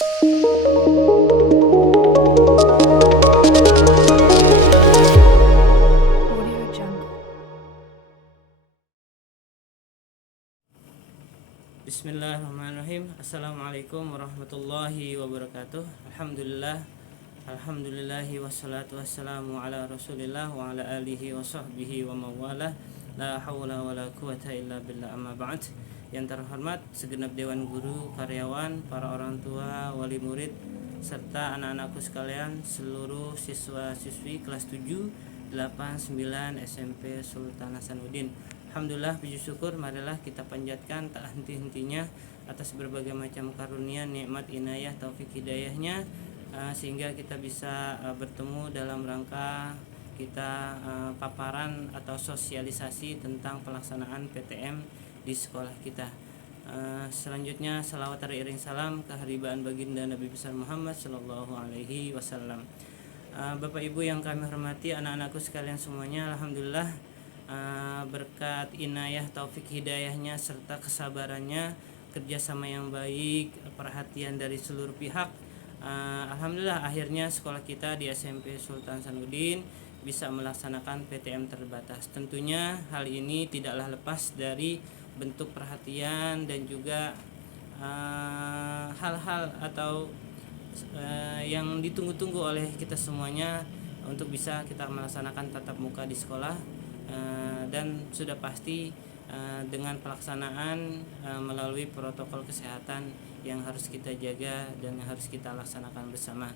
Audio Jungle. Bismillahirrahmanirrahim. Assalamualaikum warahmatullahi wabarakatuh. Alhamdulillahi wassalatu wassalamu ala rasulillah wa ala alihi wa sahbihi wa mawalah. La hawla wa la quwata illa billah, amma ba'd. Yang terhormat segenap dewan guru, karyawan, para orang tua, wali murid, serta anak-anakku sekalian, seluruh siswa-siswi kelas 7, 8, 9 SMP Sultan Hasanuddin. Alhamdulillah, puji syukur marilah kita panjatkan tak henti-hentinya atas berbagai macam karunia, nikmat, inayah, taufik, hidayahnya, sehingga kita bisa bertemu dalam rangka kita paparan atau sosialisasi tentang pelaksanaan PTM di sekolah kita. Selanjutnya salawat teriring salam keharibaan baginda Nabi besar Muhammad Sallallahu Alaihi Wasallam. Bapak Ibu yang kami hormati, anak-anakku sekalian semuanya, alhamdulillah berkat inayah, taufik, hidayahnya serta kesabarannya, kerjasama yang baik, perhatian dari seluruh pihak, alhamdulillah akhirnya sekolah kita di SMP Sultan Hasanuddin bisa melaksanakan PTM terbatas. Tentunya hal ini tidaklah lepas dari bentuk perhatian dan juga hal-hal atau yang ditunggu-tunggu oleh kita semuanya untuk bisa kita melaksanakan tatap muka di sekolah, dan sudah pasti dengan pelaksanaan melalui protokol kesehatan yang harus kita jaga dan yang harus kita laksanakan bersama.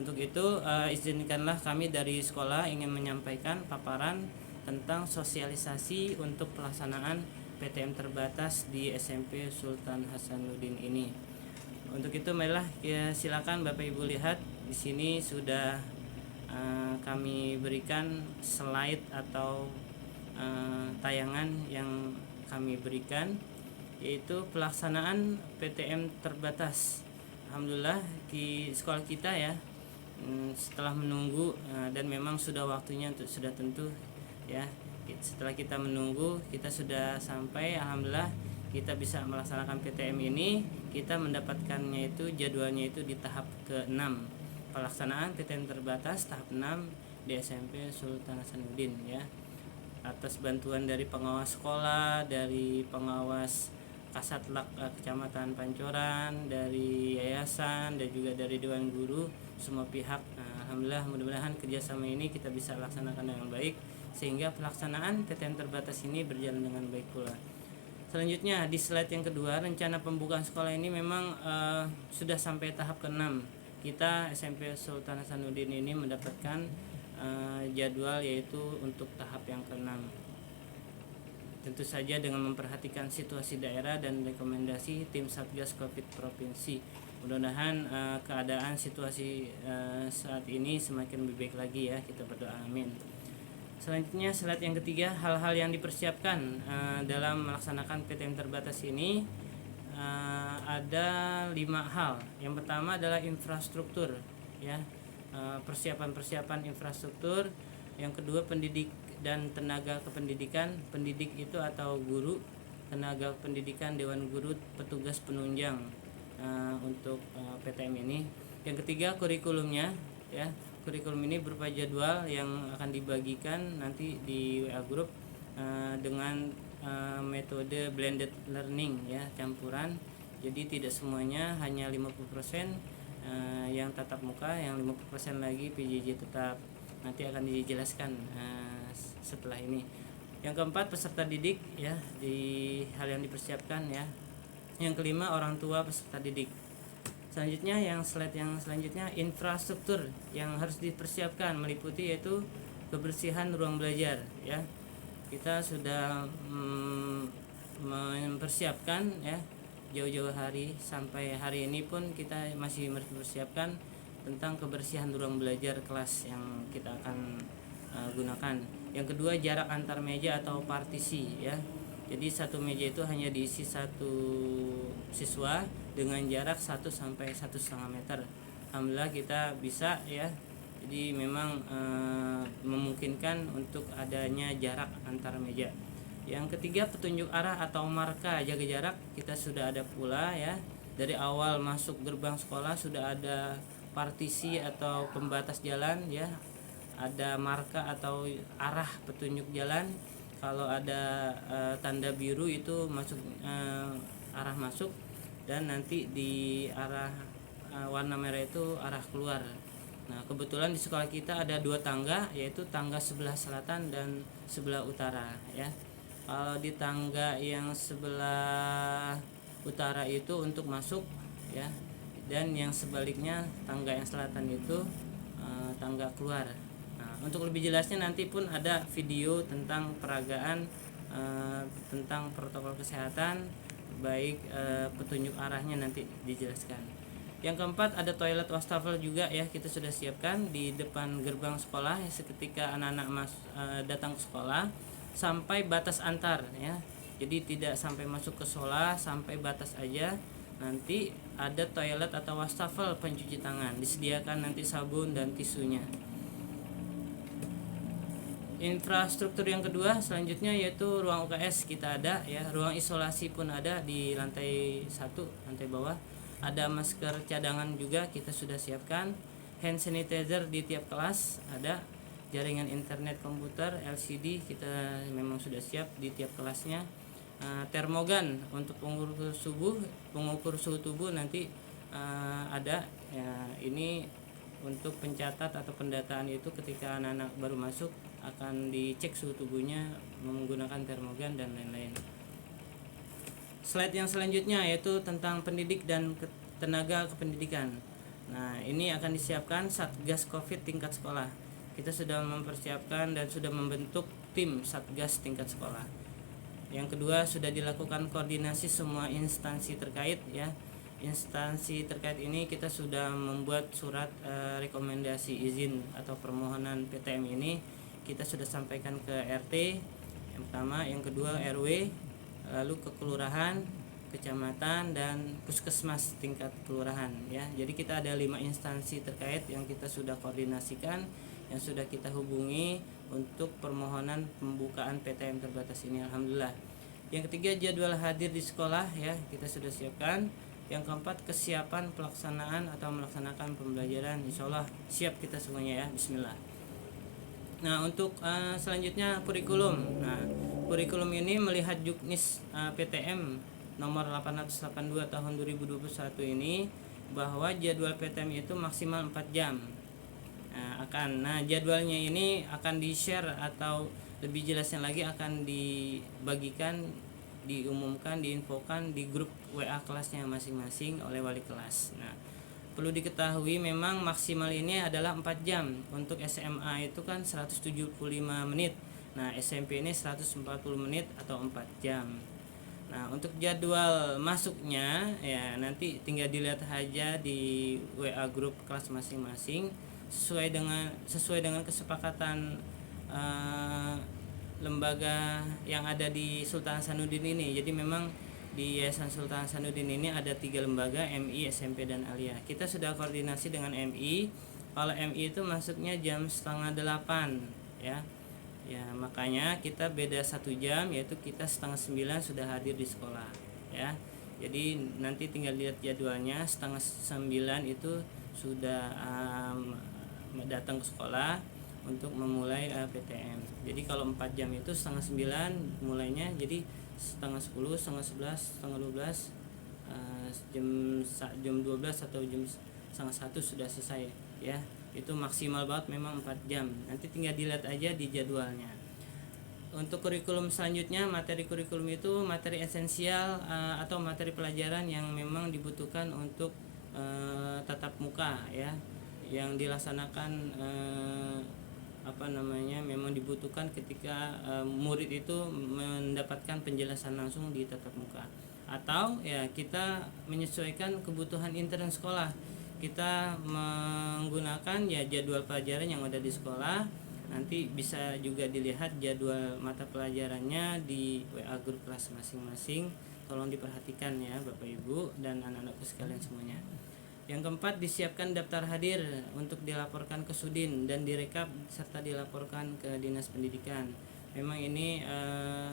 Untuk itu izinkanlah kami dari sekolah ingin menyampaikan paparan tentang sosialisasi untuk pelaksanaan PTM terbatas di SMP Sultan Hasanuddin ini. Untuk itu marilah ya, silakan Bapak Ibu lihat di sini sudah kami berikan slide atau tayangan yang kami berikan, yaitu pelaksanaan PTM terbatas. Alhamdulillah di sekolah kita ya, setelah menunggu dan memang sudah waktunya untuk sudah tentu ya, setelah kita menunggu kita sudah sampai, alhamdulillah kita bisa melaksanakan PTM ini. Kita mendapatkannya itu jadwalnya itu di tahap ke-6 pelaksanaan PTM terbatas tahap 6 di SMP Sultan Hasanuddin ya, atas bantuan dari pengawas sekolah, dari pengawas Kasatlak Kecamatan Pancoran, dari yayasan dan juga dari dewan guru, semua pihak. Alhamdulillah, mudah-mudahan kerjasama ini kita bisa laksanakan dengan baik sehingga pelaksanaan PTM terbatas ini berjalan dengan baik pula. Selanjutnya di slide yang kedua, rencana pembukaan sekolah ini memang sudah sampai tahap ke-6. Kita SMP Sultan Hasanuddin ini mendapatkan jadwal yaitu untuk tahap yang ke-6. Tentu saja dengan memperhatikan situasi daerah dan rekomendasi tim Satgas Covid Provinsi. Mudah-mudahan keadaan situasi saat ini semakin lebih baik lagi ya, kita berdoa amin. Selanjutnya slide yang ketiga, hal-hal yang dipersiapkan dalam melaksanakan PTM terbatas ini ada 5 hal. Yang pertama adalah infrastruktur ya, persiapan infrastruktur. Yang kedua, pendidik dan tenaga kependidikan. Pendidik itu atau guru, tenaga pendidikan, dewan guru, petugas penunjang untuk PTM ini. Yang ketiga, kurikulumnya ya. Kurikulum ini berupa jadwal yang akan dibagikan nanti di WA group dengan metode blended learning ya, campuran. Jadi tidak semuanya hanya 50% yang tatap muka, yang 50% lagi PJJ tetap. Nanti akan dijelaskan setelah ini. Yang keempat, peserta didik ya, di hal yang dipersiapkan ya. Yang kelima, orang tua peserta didik. Selanjutnya yang slide yang selanjutnya, infrastruktur yang harus dipersiapkan meliputi yaitu kebersihan ruang belajar ya. Kita sudah mempersiapkan ya, jauh-jauh hari sampai hari ini pun kita masih mempersiapkan tentang kebersihan ruang belajar kelas yang kita akan gunakan. Yang kedua, jarak antar meja atau partisi ya. Jadi satu meja itu hanya diisi satu siswa dengan jarak 1 sampai 1,5 meter. Alhamdulillah kita bisa ya. Jadi memang memungkinkan untuk adanya jarak antar meja. Yang ketiga, petunjuk arah atau marka jaga jarak kita sudah ada pula ya. dari awal masuk gerbang sekolah sudah ada partisi atau pembatas jalan ya, ada marka atau arah petunjuk jalan. Kalau ada tanda biru itu masuk, arah masuk, dan nanti di arah warna merah itu arah keluar. Nah, kebetulan di sekolah kita ada 2 tangga, yaitu tangga sebelah selatan dan sebelah utara ya. Kalau di tangga yang sebelah utara itu untuk masuk ya, dan yang sebaliknya tangga yang selatan itu tangga keluar. Nah, untuk lebih jelasnya nanti pun ada video tentang peragaan, tentang protokol kesehatan, baik petunjuk arahnya nanti dijelaskan. Yang keempat, ada toilet wastafel juga ya, kita sudah siapkan di depan gerbang sekolah seketika anak-anak datang ke sekolah sampai batas antar ya. Jadi tidak sampai masuk ke sekolah, sampai batas aja. Nanti ada toilet atau wastafel pencuci tangan, disediakan nanti sabun dan tisunya. Infrastruktur yang kedua selanjutnya yaitu ruang UKS kita ada ya, ruang isolasi pun ada di lantai 1, lantai bawah. Ada masker cadangan juga kita sudah siapkan, hand sanitizer di tiap kelas ada, jaringan internet komputer LCD kita memang sudah siap di tiap kelasnya. Termogan untuk pengukur suhu tubuh nanti ada ya. Ini untuk pencatat atau pendataan itu ketika anak-anak baru masuk akan dicek suhu tubuhnya menggunakan termogan dan lain-lain. Slide yang selanjutnya yaitu tentang pendidik dan tenaga kependidikan. Nah, ini akan disiapkan Satgas Covid tingkat sekolah. Kita sudah mempersiapkan dan sudah membentuk tim Satgas tingkat sekolah. Yang kedua, sudah dilakukan koordinasi semua instansi terkait ya. Instansi terkait ini kita sudah membuat surat rekomendasi izin atau permohonan PTM ini kita sudah sampaikan ke RT yang pertama, yang kedua RW, lalu ke kelurahan, kecamatan, dan puskesmas tingkat kelurahan ya. Jadi kita ada 5 instansi terkait yang kita sudah koordinasikan, yang sudah kita hubungi untuk permohonan pembukaan PTM terbatas ini, alhamdulillah. Yang ketiga, jadwal hadir di sekolah ya, kita sudah siapkan. Yang keempat, kesiapan pelaksanaan atau melaksanakan pembelajaran, insyaallah siap kita semuanya ya, bismillah. Nah, untuk selanjutnya kurikulum. Nah, kurikulum ini melihat Juknis PTM nomor 882 tahun 2021 ini bahwa jadwal PTM itu maksimal 4 jam. Nah, jadwalnya ini akan di-share atau lebih jelasnya lagi akan dibagikan, diumumkan, diinfokan di grup WA kelasnya masing-masing oleh wali kelas. Nah, perlu diketahui memang maksimal ini adalah 4 jam. Untuk SMA itu kan 175 menit. Nah, SMP ini 140 menit atau 4 jam. Nah, untuk jadwal masuknya ya nanti tinggal dilihat aja di WA grup kelas masing-masing sesuai dengan kesepakatan lembaga yang ada di Sultan Hasanuddin ini. Jadi memang di Yayasan Sultan Hasanuddin ini ada 3 lembaga, MI, SMP, dan Alia. Kita sudah koordinasi dengan MI. Kalau MI itu masuknya jam 7:30 ya. Ya, makanya kita beda 1 jam, yaitu kita 8:30 sudah hadir di sekolah ya. Jadi nanti tinggal lihat jadwalnya, 8:30 itu sudah datang ke sekolah untuk memulai PTM. Jadi kalau 4 jam itu 8:30 mulainya, jadi 10:30, 10:11, 10:12, jam 12 atau jam 12:30 sudah selesai ya. Itu maksimal banget memang 4 jam. Nanti tinggal dilihat aja di jadwalnya. Untuk kurikulum selanjutnya, materi kurikulum itu materi esensial atau materi pelajaran yang memang dibutuhkan untuk tatap muka ya, yang dilaksanakan memang dibutuhkan ketika murid itu mendapatkan penjelasan langsung di tatap muka, atau ya kita menyesuaikan kebutuhan intern sekolah. Kita menggunakan ya jadwal pelajaran yang ada di sekolah. Nanti bisa juga dilihat jadwal mata pelajarannya di WA grup kelas masing-masing. Tolong diperhatikan ya Bapak Ibu dan anak-anakku sekalian semuanya. Yang keempat, disiapkan daftar hadir untuk dilaporkan ke Sudin dan direkap serta dilaporkan ke Dinas Pendidikan. Memang ini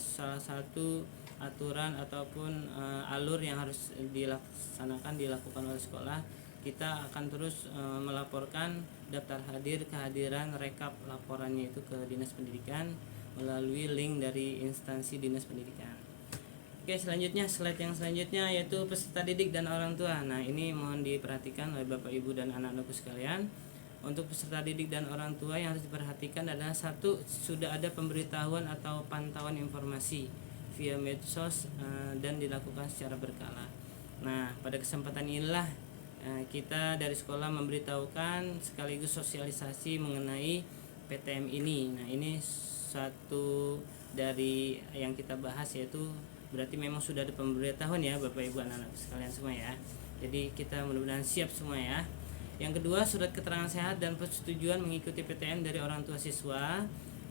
salah satu aturan ataupun alur yang harus dilakukan oleh sekolah. Kita akan terus melaporkan daftar hadir, kehadiran, rekap laporannya itu ke Dinas Pendidikan melalui link dari instansi Dinas Pendidikan. Oke, selanjutnya slide yang selanjutnya yaitu peserta didik dan orang tua. Nah, ini mohon diperhatikan oleh Bapak Ibu dan anak-anakku sekalian. Untuk peserta didik dan orang tua yang harus diperhatikan adalah satu, sudah ada pemberitahuan atau pantauan informasi via medsos dan dilakukan secara berkala. Nah, pada kesempatan inilah kita dari sekolah memberitahukan sekaligus sosialisasi mengenai PTM ini. Nah, ini satu dari yang kita bahas, yaitu berarti memang sudah ada pemberitahuan ya Bapak Ibu anak-anak sekalian semua ya. Jadi kita mudah-mudahan siap semua ya. Yang kedua, surat keterangan sehat dan persetujuan mengikuti PTM dari orang tua siswa.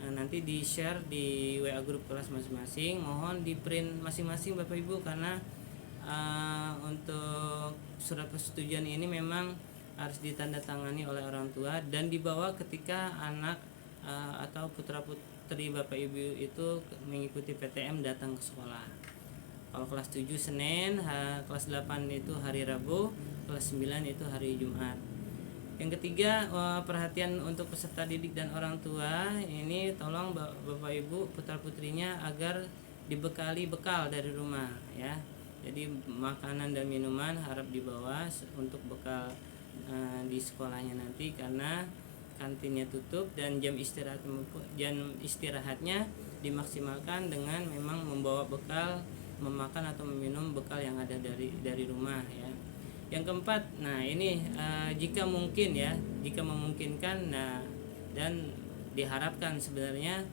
Nanti di share di WA grup kelas masing-masing. Mohon di print masing-masing Bapak Ibu, karena untuk surat persetujuan ini memang harus ditandatangani oleh orang tua dan dibawa ketika anak atau putra-putri Bapak Ibu itu mengikuti PTM datang ke sekolah. Kalau kelas 7 Senin, kelas 8 itu hari Rabu, kelas 9 itu hari Jumat. Yang ketiga, perhatian untuk peserta didik dan orang tua. Ini tolong Bapak Ibu putra-putrinya agar dibekali bekal dari rumah ya. Jadi makanan dan minuman harap dibawa untuk bekal di sekolahnya nanti, karena kantinnya tutup dan jam istirahatnya dimaksimalkan dengan memang membawa bekal, memakan atau meminum bekal yang ada dari rumah ya. Yang keempat, nah ini jika memungkinkan, nah dan diharapkan sebenarnya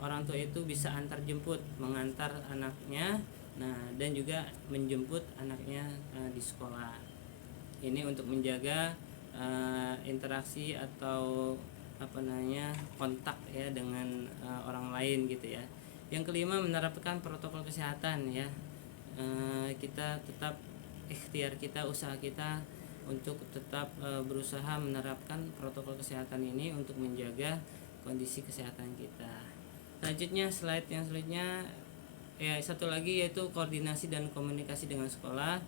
orang tua itu bisa antar jemput, mengantar anaknya, nah dan juga menjemput anaknya di sekolah. Ini untuk menjaga interaksi atau kontak ya dengan orang lain gitu ya. Yang kelima, menerapkan protokol kesehatan ya. Kita tetap ikhtiar kita, usaha kita untuk tetap berusaha menerapkan protokol kesehatan ini untuk menjaga kondisi kesehatan kita. Selanjutnya, slide yang selanjutnya ya, satu lagi yaitu koordinasi dan komunikasi dengan sekolah.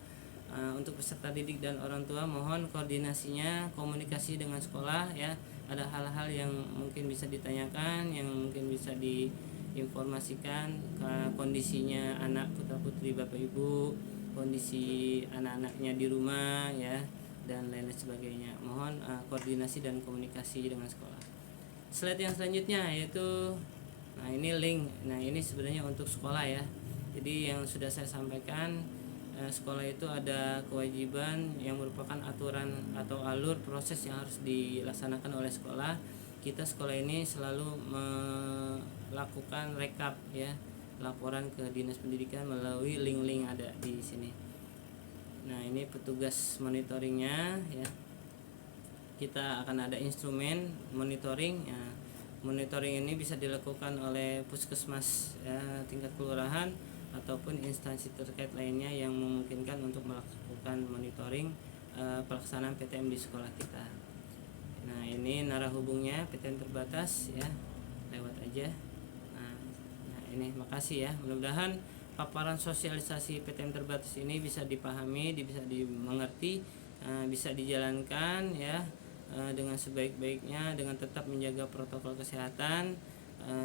Untuk peserta didik dan orang tua, mohon koordinasinya, komunikasi dengan sekolah ya. Ada hal-hal yang mungkin bisa ditanyakan, yang mungkin bisa diinformasikan ke kondisinya anak putra-putri Bapak Ibu, kondisi anak-anaknya di rumah ya, dan lain sebagainya. Mohon koordinasi dan komunikasi dengan sekolah. Slide yang selanjutnya yaitu ini link. Nah, ini sebenarnya untuk sekolah ya. Jadi yang sudah saya sampaikan, sekolah itu ada kewajiban yang merupakan aturan atau alur proses yang harus dilaksanakan oleh sekolah. Kita sekolah ini selalu melakukan rekap ya, laporan ke Dinas Pendidikan melalui link-link ada di sini. Nah, ini petugas monitoringnya ya. Kita akan ada instrumen monitoring ya. Monitoring ini bisa dilakukan oleh puskesmas ya, tingkat kelurahan ataupun instansi terkait lainnya yang memungkinkan untuk melakukan monitoring pelaksanaan PTM di sekolah kita. Nah, ini narah hubungnya PTM terbatas ya, lewat aja. Nah ini makasih ya, mudah-mudahan paparan sosialisasi PTM terbatas ini bisa dipahami, bisa dimengerti, bisa dijalankan ya dengan sebaik-baiknya dengan tetap menjaga protokol kesehatan.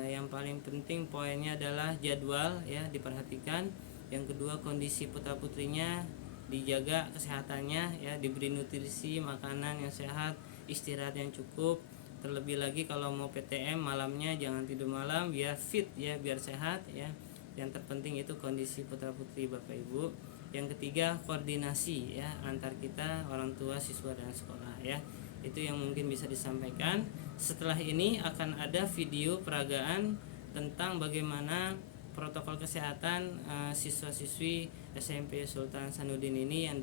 Yang paling penting poinnya adalah jadwal ya diperhatikan. Yang kedua, kondisi putra-putrinya dijaga kesehatannya ya, diberi nutrisi, makanan yang sehat, istirahat yang cukup. Terlebih lagi kalau mau PTM malamnya jangan tidur malam, biar fit ya, biar sehat ya. Yang terpenting itu kondisi putra-putri Bapak Ibu. Yang ketiga, koordinasi ya antar kita orang tua, siswa dan sekolah ya. Itu yang mungkin bisa disampaikan. Setelah ini akan ada video peragaan tentang bagaimana protokol kesehatan siswa-siswi SMP Sultan Sanudin ini yang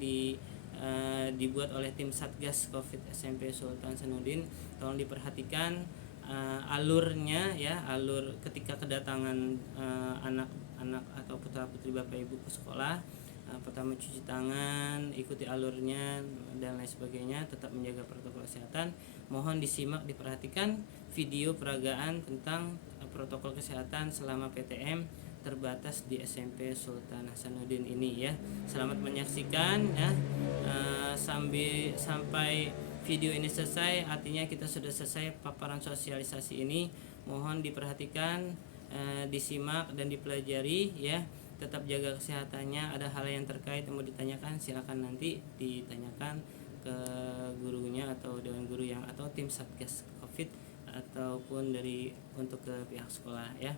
dibuat oleh tim Satgas Covid SMP Sultan Sanudin. Tolong diperhatikan alurnya ya, alur ketika kedatangan anak-anak atau putra-putri Bapak Ibu ke sekolah. Pertama cuci tangan, ikuti alurnya dan lain sebagainya, tetap menjaga protokol kesehatan. Mohon disimak, diperhatikan video peragaan tentang protokol kesehatan selama PTM terbatas di SMP Sultan Hasanuddin ini ya. Selamat menyaksikan ya. Sampai video ini selesai, artinya kita sudah selesai paparan sosialisasi ini. Mohon diperhatikan, disimak dan dipelajari ya. Tetap jaga kesehatannya. Ada hal yang terkait yang mau ditanyakan, silakan nanti ditanyakan ke gurunya atau dewan guru yang atau tim Satgas Covid ataupun untuk ke pihak sekolah ya.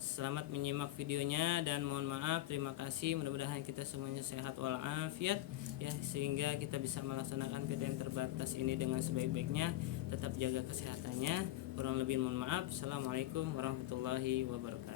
Selamat menyimak videonya dan mohon maaf, terima kasih. Mudah-mudahan kita semuanya sehat walafiat ya, sehingga kita bisa melaksanakan PTM terbatas ini dengan sebaik-baiknya. Tetap jaga kesehatannya. Kurang lebih mohon maaf. Assalamualaikum warahmatullahi wabarakatuh.